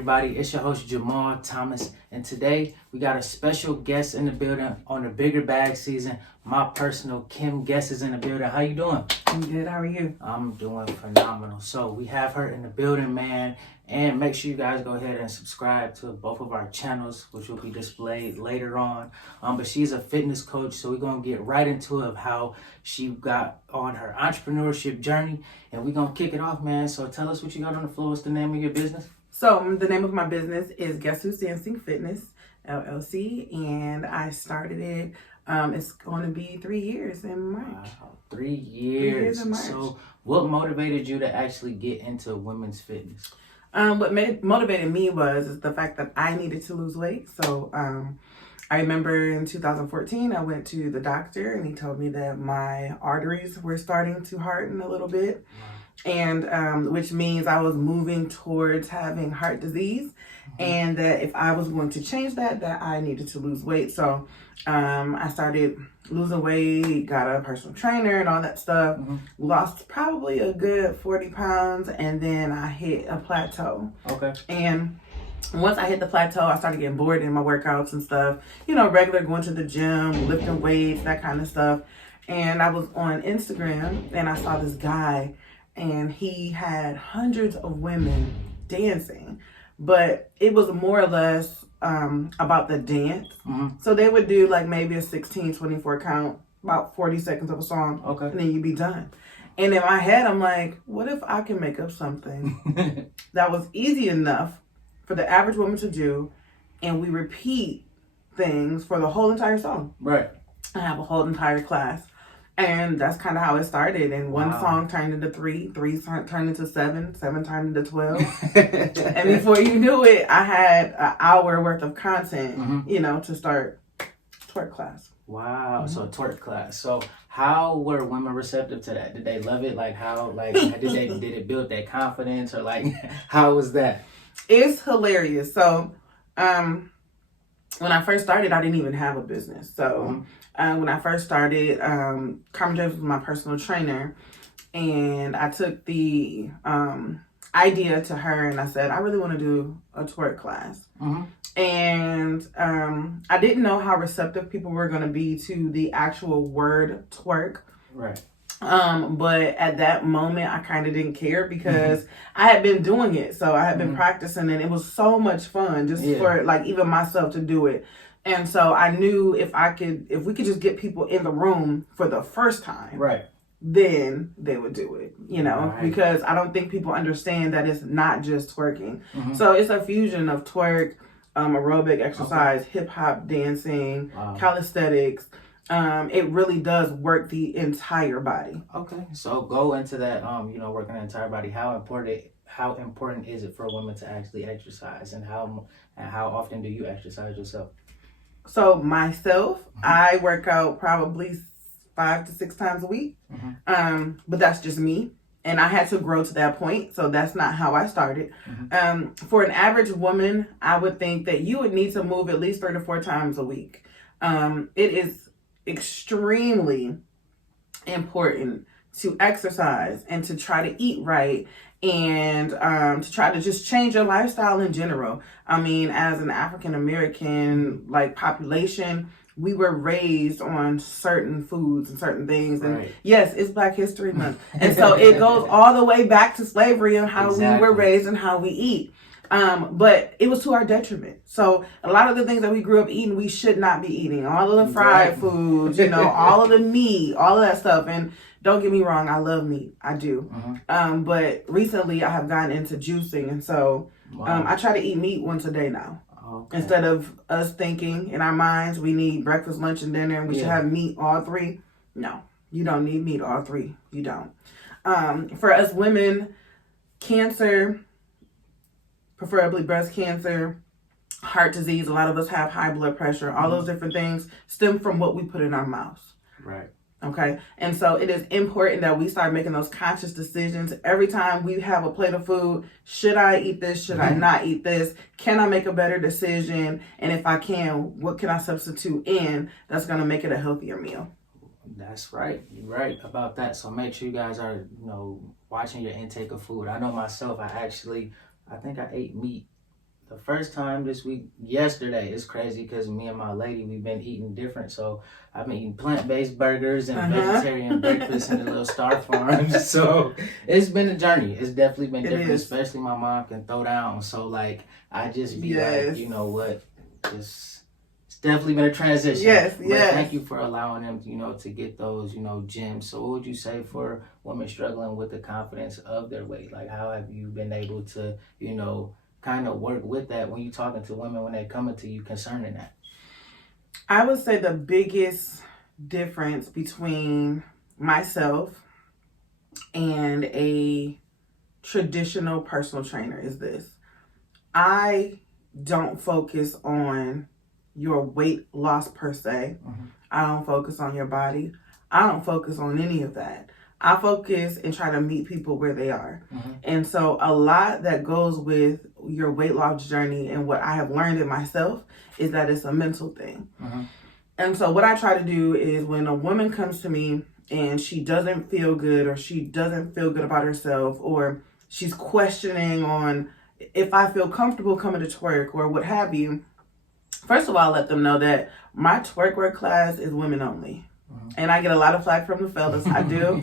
everybody? It's your host Jamaal Thomas, and today we got a special guest in the building on the BiggerBag season. My personal Kim guest is in the building. How you doing? I'm good. How are you? I'm doing phenomenal. So we have her in the building, man. And make sure you guys go ahead and subscribe to both of our channels, which will be displayed later on. But she's a fitness coach, so we're going to get right into it of how she got on her entrepreneurship journey. And we're going to kick it off, man. So tell us what you got on the floor. What's the name of your business? So the name of my business is Twerk Fitness, LLC. And I started it, it's going to be 3 years in March. Wow, 3 years. In March. So what motivated you to actually get into women's fitness? What motivated me was the fact that I needed to lose weight. So I remember in 2014, I went to the doctor and he told me that my arteries were starting to harden a little bit. And which means I was moving towards having heart disease, and that if I was going to change that I needed to lose weight. So I started losing weight, got a personal trainer and all that stuff, lost probably a good 40 pounds, and then I hit a plateau. Okay. And once I hit the plateau, I started getting bored in my workouts and stuff, you know, regular going to the gym, lifting weights, that kind of stuff. And I was on Instagram and I saw this guy, and he had hundreds of women dancing, but it was more or less about the dance. So they would do like maybe a 16, 24 count, about 40 seconds of a song, and then you'd be done. And in my head, I'm like, what if I can make up something that was easy enough for the average woman to do, and we repeat things for the whole entire song? Right. I have a whole entire class. And that's kind of how it started. And one song turned into three turned into seven turned into 12. And before you knew it, I had an hour worth of content, you know, to start twerk class. Wow. So twerk class. So how were women receptive to that? Did they love it? Like how, like, did it build their confidence, or like, how was that? It's hilarious. So, when I first started, I didn't even have a business. So, when I first started, Carmen James was my personal trainer, and I took the idea to her and I said, I really want to do a twerk class. And I didn't know how receptive people were going to be to the actual word twerk. Right. But at that moment, I kind of didn't care because I had been doing it. So I had been practicing, and it was so much fun just for like even myself to do it. And so I knew if we could just get people in the room for the first time, right, then they would do it, you know, because I don't think people understand that it's not just twerking. So it's a fusion of twerk, aerobic exercise, hip hop dancing, calisthenics. It really does work the entire body. Okay. So go into that, you know, working the entire body. How important is it for women to actually exercise, and how often do you exercise yourself? So myself, I work out probably 5 to 6 times a week. But that's just me. And I had to grow to that point. So that's not how I started. For an average woman, I would think that you would need to move at least 3 to 4 times a week. It is extremely important to exercise and to try to eat right, and to try to just change your lifestyle in general. I mean, as an African American like population, we were raised on certain foods and certain things. And yes, it's Black History Month. And so it goes all the way back to slavery and how we were raised and how we eat. But it was to our detriment. So a lot of the things that we grew up eating, we should not be eating. All of the fried foods, you know, all of the meat, all of that stuff. And don't get me wrong, I love meat. I do. But recently I have gotten into juicing. And so I try to eat meat once a day now. Instead of us thinking in our minds we need breakfast, lunch, and dinner, and we should have meat all 3. No, you don't need meat all 3. You don't. For us women, cancer, preferably breast cancer, heart disease, a lot of us have high blood pressure, all those different things stem from what we put in our mouths. Right. Okay. And so it is important that we start making those conscious decisions every time we have a plate of food. Should I eat this? Should I not eat this? Can I make a better decision? And if I can, what can I substitute in that's going to make it a healthier meal? That's right. You're right about that. So make sure you guys are, watching your intake of food. I know myself, I think I ate meat the first time this week, yesterday. It's crazy because me and my lady, we've been eating different. So I've been eating plant-based burgers and vegetarian breakfast in the little Star Farms. So it's been a journey. It's definitely been different, especially my mom can throw down. So like, I just be like, you know what, it's definitely been a transition. But thank you for allowing them, you know, to get those, you know, gems. So what would you say for women struggling with the confidence of their weight? Like, how have you been able to, you know, kind of work with that when you're talking to women when they coming to you concerning that? I would say the biggest difference between myself and a traditional personal trainer is this. I don't focus on your weight loss per se. I don't focus on your body. I don't focus on any of that. I focus and try to meet people where they are. And so a lot that goes with your weight loss journey and what I have learned in myself is that it's a mental thing. And so what I try to do is when a woman comes to me and she doesn't feel good or she doesn't feel good about herself or she's questioning on if I feel comfortable coming to twerk or what have you, first of all, let them know that my twerk work class is women only. And I get a lot of flack from the fellas. I do.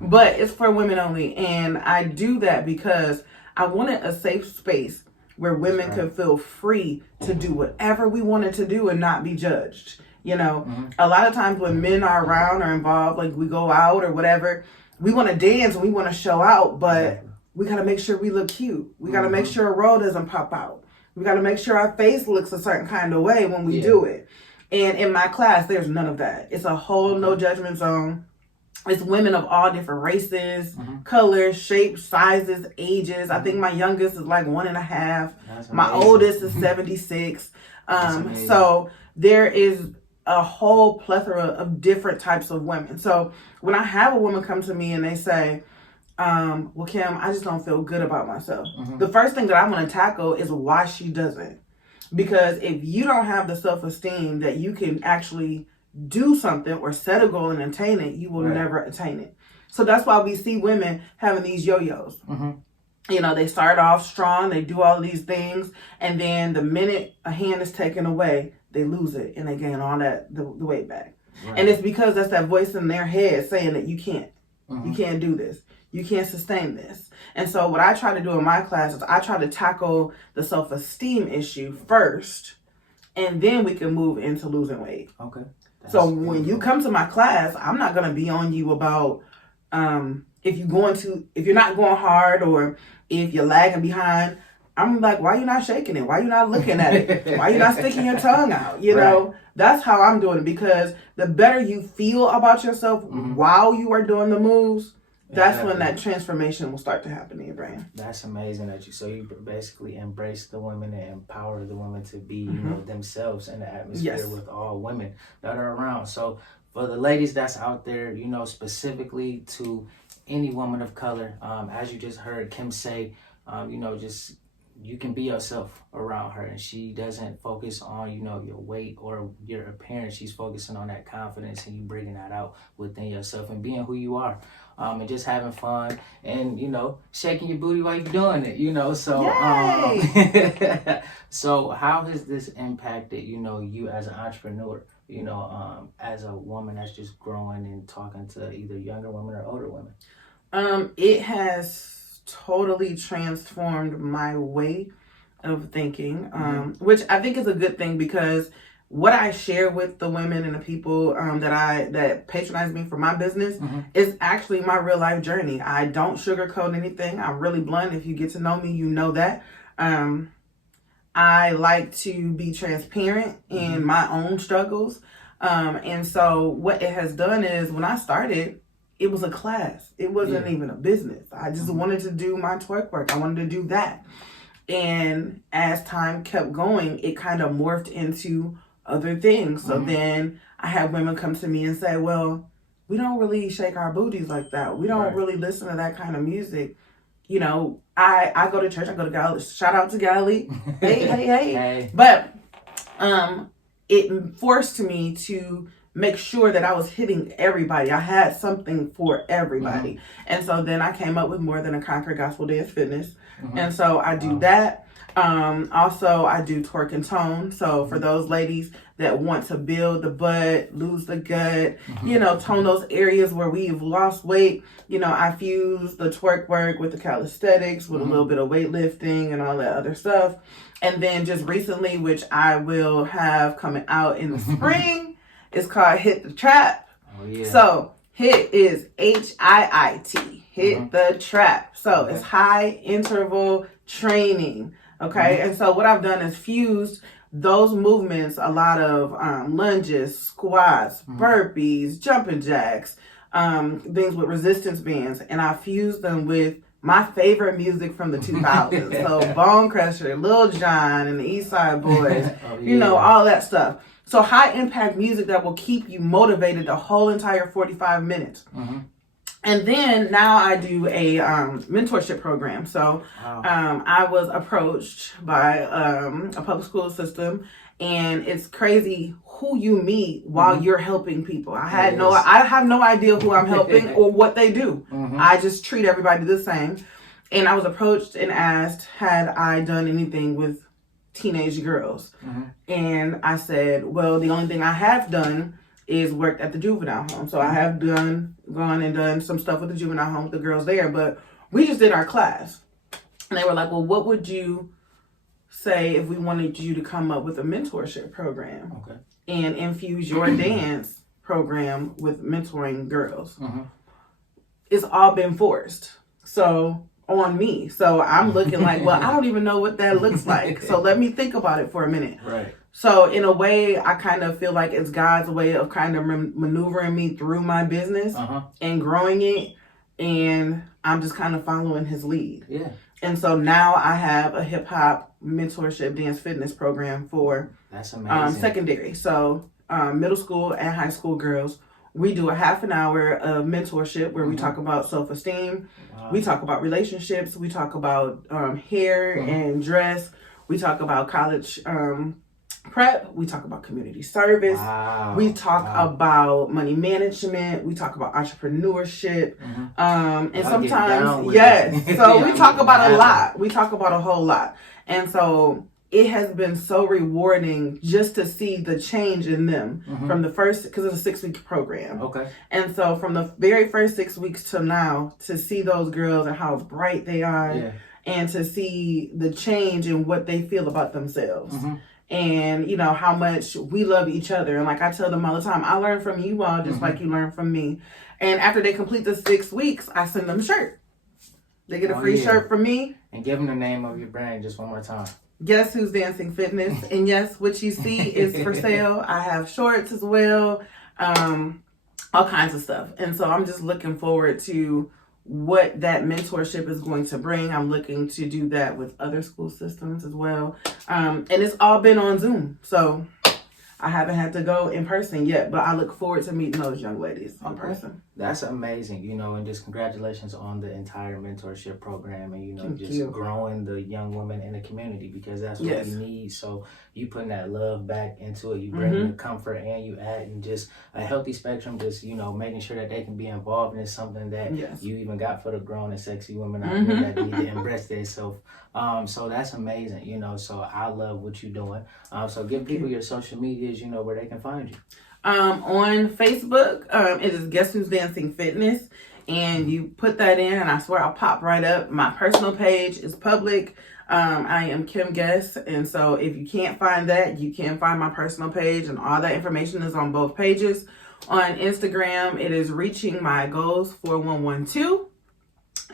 But it's for women only. And I do that because I wanted a safe space where women could feel free to do whatever we wanted to do and not be judged. You know, a lot of times when men are around or involved, like we go out or whatever, we want to dance and we want to show out, but we got to make sure we look cute. We got to make sure a roll doesn't pop out. We got to make sure our face looks a certain kind of way when we do it. And in my class, there's none of that. It's a whole no judgment zone. It's women of all different races, colors, shapes, sizes, ages. I think my youngest is like 1.5. My oldest is 76. So there is a whole plethora of different types of women. So when I have a woman come to me and they say, well, Kim, I just don't feel good about myself. The first thing that I want to tackle is why she doesn't. Because if you don't have the self-esteem that you can actually do something or set a goal and attain it, you will never attain it. So that's why we see women having these yo-yos. You know, they start off strong, they do all of these things, and then the minute a hand is taken away, they lose it and they gain all that the weight back. And it's because that's that voice in their head saying that you can't. You can't do this. You can't sustain this. And so what I try to do in my class is I try to tackle the self-esteem issue first, and then we can move into losing weight. So when you come to my class, I'm not going to be on you about if you're not going hard or if you're lagging behind. I'm like, why you not shaking it? Why you not looking at it? Why you not sticking your tongue out? You know, that's how I'm doing it, because the better you feel about yourself while you are doing the moves, that's when that transformation will start to happen in your brain. That's amazing that you basically embrace the women and empower the women to be, you know, themselves in the atmosphere with all women that are around. So for the ladies that's out there, you know, specifically to any woman of color, as you just heard Kim say, you know, just you can be yourself around her, and she doesn't focus on, you know, your weight or your appearance. She's focusing on that confidence and you bringing that out within yourself and being who you are, and just having fun and, you know, shaking your booty while you're doing it, you know. So so how has this impacted, you know, you as an entrepreneur, you know, as a woman that's just growing and talking to either younger women or older women? It has totally transformed my way of thinking, which I think is a good thing, because what I share with the women and the people that patronize me for my business is actually my real life journey. I don't sugarcoat anything. I'm really blunt. If you get to know me, you know that. I like to be transparent in my own struggles. And so what it has done is, when I started, it was a class. It wasn't even a business. I just wanted to do my twerk work. I wanted to do that. And as time kept going, it kind of morphed into other things. So then I had women come to me and say, well, we don't really shake our booties like that. We don't really listen to that kind of music. You know, I go to church. I go to Galilee. Shout out to Galilee. Hey. But it forced me to make sure that I was hitting everybody. I had something for everybody. And so then I came up with More Than a Conquer Gospel Dance Fitness. And so I do that. Also, I do twerk and tone. So for those ladies that want to build the butt, lose the gut, you know, tone those areas where we've lost weight, you know, I fuse the twerk work with the calisthenics, with a little bit of weightlifting and all that other stuff. And then just recently, which I will have coming out in the spring, is called Hit the Trap. Oh, yeah. So HIT is HIIT, Hit the Trap. So it's high interval training. Okay. And so what I've done is fused those movements, a lot of lunges, squats, burpees, jumping jacks, things with resistance bands. And I fused them with my favorite music from the 2000s. So Bone Crusher, Lil Jon and the East Side Boys, you know, all that stuff. So high impact music that will keep you motivated the whole entire 45 minutes. And then now I do a mentorship program. So I was approached by a public school system, and it's crazy who you meet while you're helping people. I have no idea who I'm helping or what they do. I just treat everybody the same. And I was approached and asked, had I done anything with teenage girls? And I said, well, the only thing I have done is worked at the juvenile home. So I have gone and done some stuff with the juvenile home with the girls there, but we just did our class. And they were like, well, what would you say if we wanted you to come up with a mentorship program and infuse your dance program with mentoring girls? It's all been forced. So on me. So I'm looking like, well, I don't even know what that looks like. So let me think about it for a minute. Right. So in a way, I kind of feel like it's God's way of kind of maneuvering me through my business and growing it. And I'm just kind of following his lead. Yeah. And so now I have a hip hop mentorship dance fitness program for that's amazing. Secondary. So middle school and high school girls. We do a half an hour of mentorship where we talk about self-esteem. We talk about relationships. We talk about hair and dress. We talk about college prep. We talk about community service. We talk about money management. We talk about entrepreneurship. And sometimes, yes. So we talk about a lot. We talk about a whole lot. And so it has been so rewarding just to see the change in them from the first, because it's a 6-week program. And so from the very first 6 weeks to now, to see those girls and how bright they are and to see the change in what they feel about themselves. And, you know, how much we love each other. And like I tell them all the time, I learn from you all just like you learn from me. And after they complete the 6 weeks, I send them a shirt. They get a free shirt from me. And give them the name of your brand just one more time. Guess Who's Dancing Fitness. And yes, what you see is for sale. I have shorts as well. All kinds of stuff. And so I'm just looking forward to what that mentorship is going to bring. I'm looking to do that with other school systems as well. And it's all been on Zoom. So I haven't had to go in person yet, but I look forward to meeting those young ladies in person. That's amazing, you know, and just congratulations on the entire mentorship program and, you know, growing the young women in the community, because that's what we need. So you putting that love back into it, you bring the comfort and you adding just a healthy spectrum, just, you know, making sure that they can be involved in something that you even got for the grown and sexy women out there that need to embrace themselves. So that's amazing, you know, so I love what you're doing. So give people your social medias, you know, where they can find you. On Facebook, it is Guess Who's Dancing Fitness, and you put that in and I swear I'll pop right up. My personal page is public. I am Kim Guess, and so if you can't find that, you can find my personal page, and all that information is on both pages. On Instagram, it is Reaching My Goals 4112,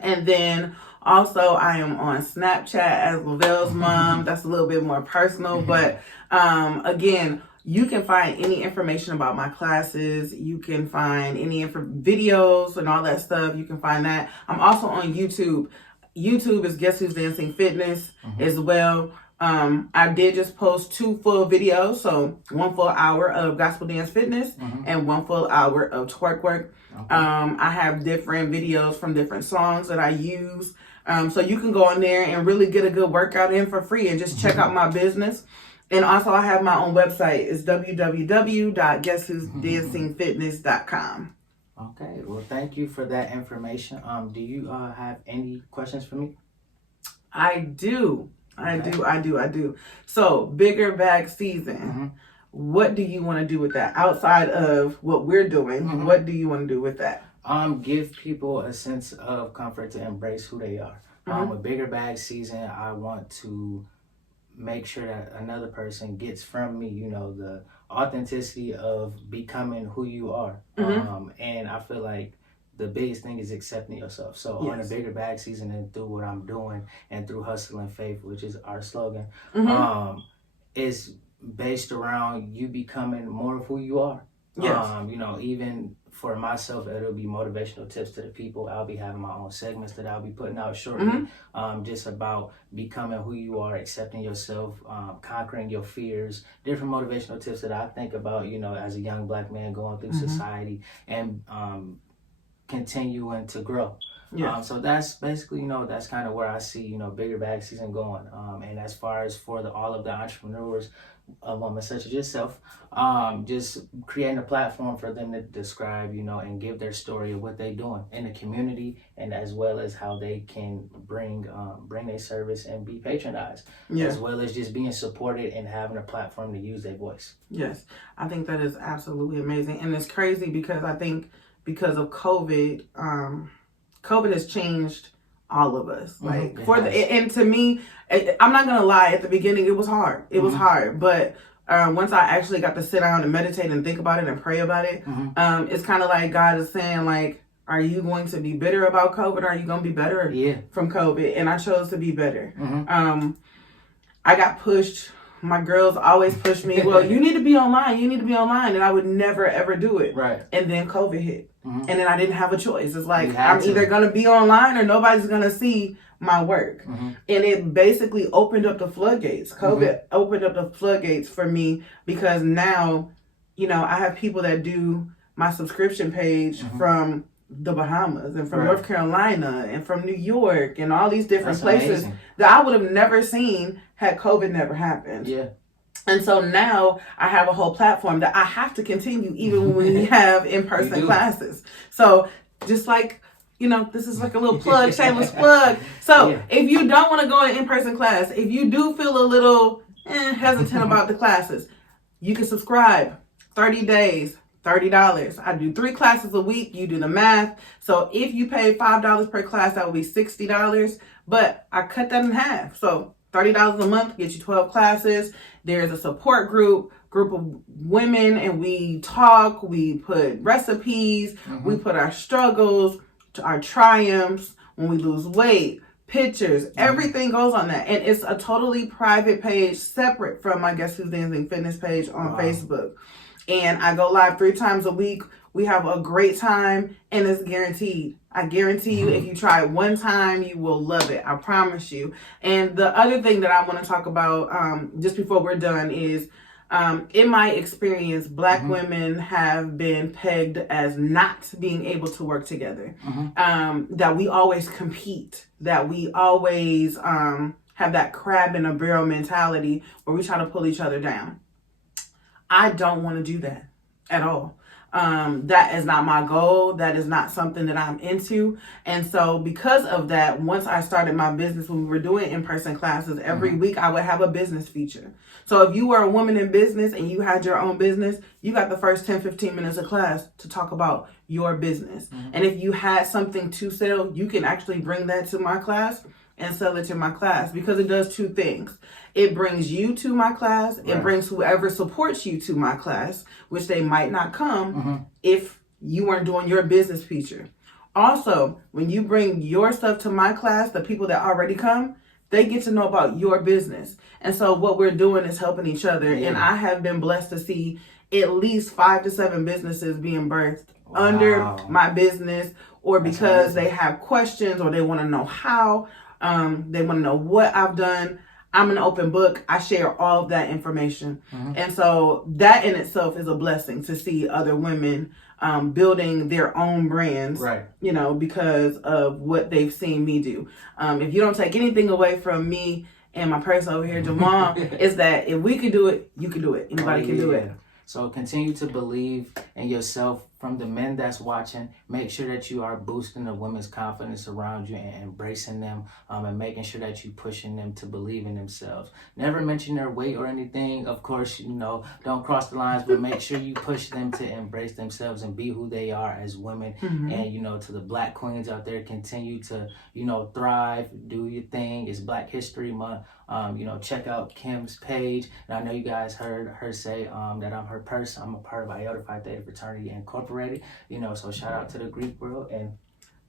and then also I am on Snapchat as Lavelle's mom. That's a little bit more personal, but again, you can find any information about my classes. You can find any videos and all that stuff. You can find that. I'm also on YouTube. YouTube is Guess Who's Dancing Fitness as well. I did just post 2 full videos. So 1 full hour of gospel dance fitness and 1 full hour of twerk work. I have different videos from different songs that I use. So you can go on there and really get a good workout in for free and just check out my business. And also I have my own website. It's www.guesswho'sdancingfitness.com. Okay. Well, thank you for that information. Do you have any questions for me? I do. I do. So, BiggerBag Szn. What do you want to do with that? Outside of what we're doing, what do you want to do with that? Give people a sense of comfort to embrace who they are. With BiggerBag Szn, I want to make sure that another person gets from me, the authenticity of becoming who you are. And I feel like the biggest thing is accepting yourself. So on the BiggerBag Szn and through what I'm doing and through Hustle and Faith, which is our slogan, is based around you becoming more of who you are. Yes. Even for myself, it'll be motivational tips to the people. I'll be having my own segments that I'll be putting out shortly, just about becoming who you are, accepting yourself, conquering your fears, different motivational tips that I think about, as a young Black man going through society and continuing to grow. So that's basically, that's kind of where I see, BiggerBag Szn going. And as far as for all of the entrepreneurs, a woman such as yourself, just creating a platform for them to describe, and give their story of what they're doing in the community, and as well as how they can bring their service and be patronized, as well as just being supported and having a platform to use their voice. Yes, I think that is absolutely amazing. And it's crazy because I think because of COVID, COVID has changed all of us. Like and to me, I'm not gonna lie. At the beginning, it was hard. It was hard, but once I actually got to sit down and meditate and think about it and pray about it, it's kind of like God is saying, like, are you going to be bitter about COVID? Or are you going to be better from COVID? And I chose to be better. I got pushed. My girls always push me. Well, you need to be online. You need to be online. And I would never, ever do it. Right. And then COVID hit. And then I didn't have a choice. It's like, I'm either going to be online or nobody's going to see my work. And it basically opened up the floodgates. COVID opened up the floodgates for me because now, I have people that do my subscription page from the Bahamas and from North Carolina and from New York and all these different places that I would have never seen had COVID never happened. Yeah. And so now I have a whole platform that I have to continue even when we have in-person classes. So just like, this is like a little plug, shameless plug. So if you don't want to go to in-person class, if you do feel a little hesitant about the classes, you can subscribe. 30 days, $30. I do 3 classes a week. You do the math. So if you pay $5 per class, that would be $60. But I cut that in half. So $30 a month gets you 12 classes. There's a support group of women, and we talk. We put recipes. We put our struggles, our triumphs, when we lose weight, pictures, everything goes on that. And it's a totally private page separate from my Guess Who's Dancing Fitness page on Facebook. And I go live 3 times a week. We have a great time, and it's guaranteed. I guarantee you, if you try it one time, you will love it. I promise you. And the other thing that I want to talk about just before we're done is, in my experience, Black women have been pegged as not being able to work together. That we always compete. That we always have that crab in a barrel mentality where we try to pull each other down. I don't want to do that at all. That is not my goal. That is not something that I'm into. And so because of that, once I started my business, when we were doing in-person classes, every week I would have a business feature. So if you were a woman in business and you had your own business, you got the first 10, 15 minutes of class to talk about your business. And if you had something to sell, you can actually bring that to my class and sell it to my class, because it does 2 things. It brings you to my class. It brings whoever supports you to my class, which they might not come if you weren't doing your business feature. Also, when you bring your stuff to my class, the people that already come, they get to know about your business. And so what we're doing is helping each other. And I have been blessed to see at least 5 to 7 businesses being birthed under my business, or because they have questions or they want to know how. They want to know what I've done. I'm an open book. I share all of that information. And so that in itself is a blessing to see other women building their own brands, because of what they've seen me do. If you don't take anything away from me and my person over here, Jamaal, is that if we can do it, you can do it. Anybody can do it. So continue to believe in yourself. From the men that's watching, make sure that you are boosting the women's confidence around you and embracing them, and making sure that you pushing them to believe in themselves. Never mention their weight or anything. Of course, don't cross the lines, but make sure you push them to embrace themselves and be who they are as women. And, to the black queens out there, continue to, thrive, do your thing. It's Black History Month. Check out Kim's page. And I know you guys heard her say that I'm her person. I'm a part of Iota Phi Theta Fraternity Incorporated. So shout out to the Greek world. And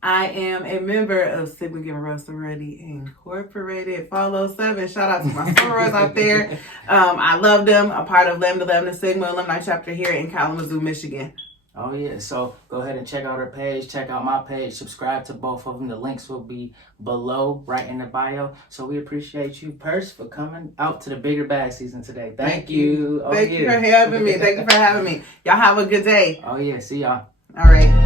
I am a member of Sigma Gamma Rho Sorority Incorporated. Follow 7. Shout out to my sorors out there. I love them. A part of Lambda Sigma Alumni Chapter here in Kalamazoo, Michigan. Oh, yeah. So go ahead and check out her page. Check out my page. Subscribe to both of them. The links will be below, right in the bio. So we appreciate you, Purse, for coming out to the Bigger Bag season today. Thank you. Thank you for having me. Thank you for having me. Y'all have a good day. Oh, yeah. See y'all. All right.